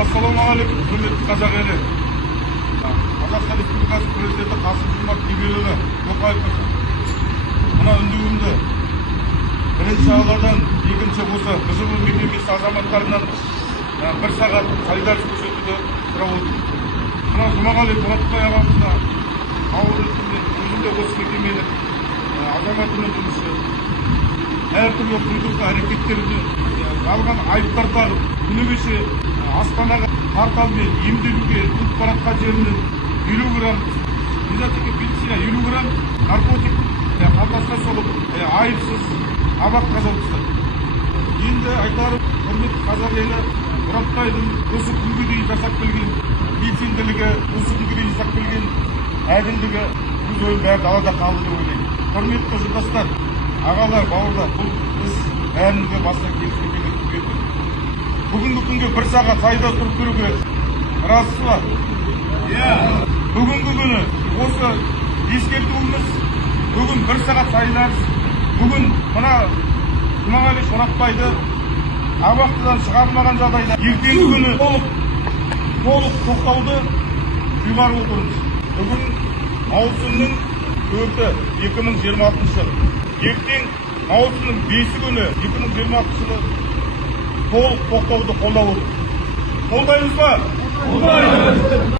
Ассалаумағалейкум, құрметті қазақ елі. Қазақстан Республикасы президенті Қасым-Жомарт Кемелұлы Тоқаев мырза. Мына үндеуімді бірінші аладан екінші осы БЖБ мекемесі азаматтарынан бір сағат солидарность көрсетуді сұрап отырмын. Мына Жұмағали Мұратбай ағамызға ауыр ретінде өзім де осы мекеменің азаматымен жұмысшы. Әртүрлі құндылық әрекеттеріне жалған айыптар тағып, күні кеше Астанаға порталмен емделуге өтіп баратқан жерінен 50 грамм медицина 50 грамм наркотик қалтасына соғып айыпсыз абаққа жабыстырды. Енді айтарым, құрметті қазақ елі, Мұратбайдың осы күнге дейін жасап келген белсенділігі, осы күнге дейін жасап келген әділдігі өз ойын бәрі далада қалды деп ойлаймын. Құрметті жолдастар, ағалар, бауырлар, бұл іс бәрімізге басқа келісімге күтеді. Бүгінгі күнге бір сағат сайда тұрып көру керек. Расыз ба? Бүгінгі күні осы ескертуіміз, бүгін бір сағат сайдарыз. Бүгін мына Жұмағали Мұратбайды абақтыдан шығарылмаған жағдайда ертеңгі күні толық тоқтауды ұйғарып отырмыз. Бүгін маусымның 4-і 2026 жыл. Ертең маусымның 5-і күні 2026 жылы толық тоқтауды қолдап отырмыз. Қолдаймыз ба? Қолдаймыз.